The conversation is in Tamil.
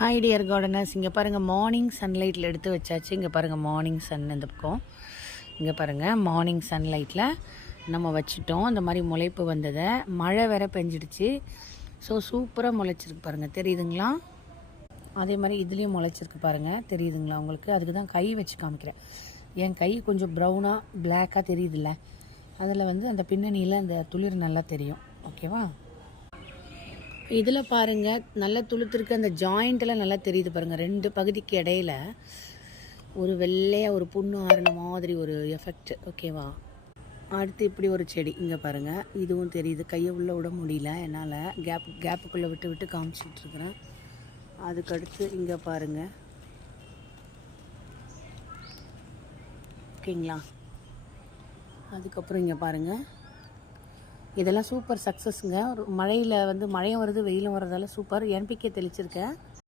ஹாய் டியர் கார்டனர்ஸ், இங்கே பாருங்கள் மார்னிங் சன்லைட்டில் எடுத்து வச்சாச்சு. இங்கே பாருங்கள் மார்னிங் சன் இந்த பக்கம். இங்கே பாருங்கள் மார்னிங் சன்லைட்டில் நம்ம வச்சுட்டோம். இந்த மாதிரி முளைப்பு வந்ததை மழை வேற பெஞ்சிடுச்சு. ஸோ சூப்பராக முளைச்சிருக்கு பாருங்கள், தெரியுதுங்களா? அதே மாதிரி இதுலேயும் முளைச்சிருக்கு பாருங்கள், தெரியுதுங்களா உங்களுக்கு? அதுக்கு தான் கை வச்சு காமிக்கிறேன். என் கை கொஞ்சம் ப்ரௌனாக பிளாக்காக தெரியுதுல்ல, அதில் வந்து அந்த பின்னணியில் அந்த துளிர் நல்லா தெரியும். ஓகேவா? இதில் பாருங்கள், நல்லா துளுத்துருக்கு. அந்த ஜாயிண்ட்டெல்லாம் நல்லா தெரியுது பாருங்கள். ரெண்டு பகுதிக்கு இடையில ஒரு வெள்ளையாக ஒரு புண்ணு ஆறுன மாதிரி ஒரு எஃபெக்ட். ஓகேவா? அடுத்து இப்படி ஒரு செடி இங்கே பாருங்கள், இதுவும் தெரியுது. கையை உள்ளே விட முடியல என்னால், கேப்புக்குள்ளே விட்டு விட்டு காமிச்சிட்ருக்குறேன். அதுக்கடுத்து இங்கே பாருங்கள், ஓகேங்களா? அதுக்கப்புறம் இங்கே பாருங்கள், இதெல்லாம் சூப்பர் சக்ஸஸ்ங்க. ஒரு மழையில் வந்து மழையும் வருது வெயிலும் வர்றதால சூப்பர். என்பிகே தெளிச்சிருக்கேன்.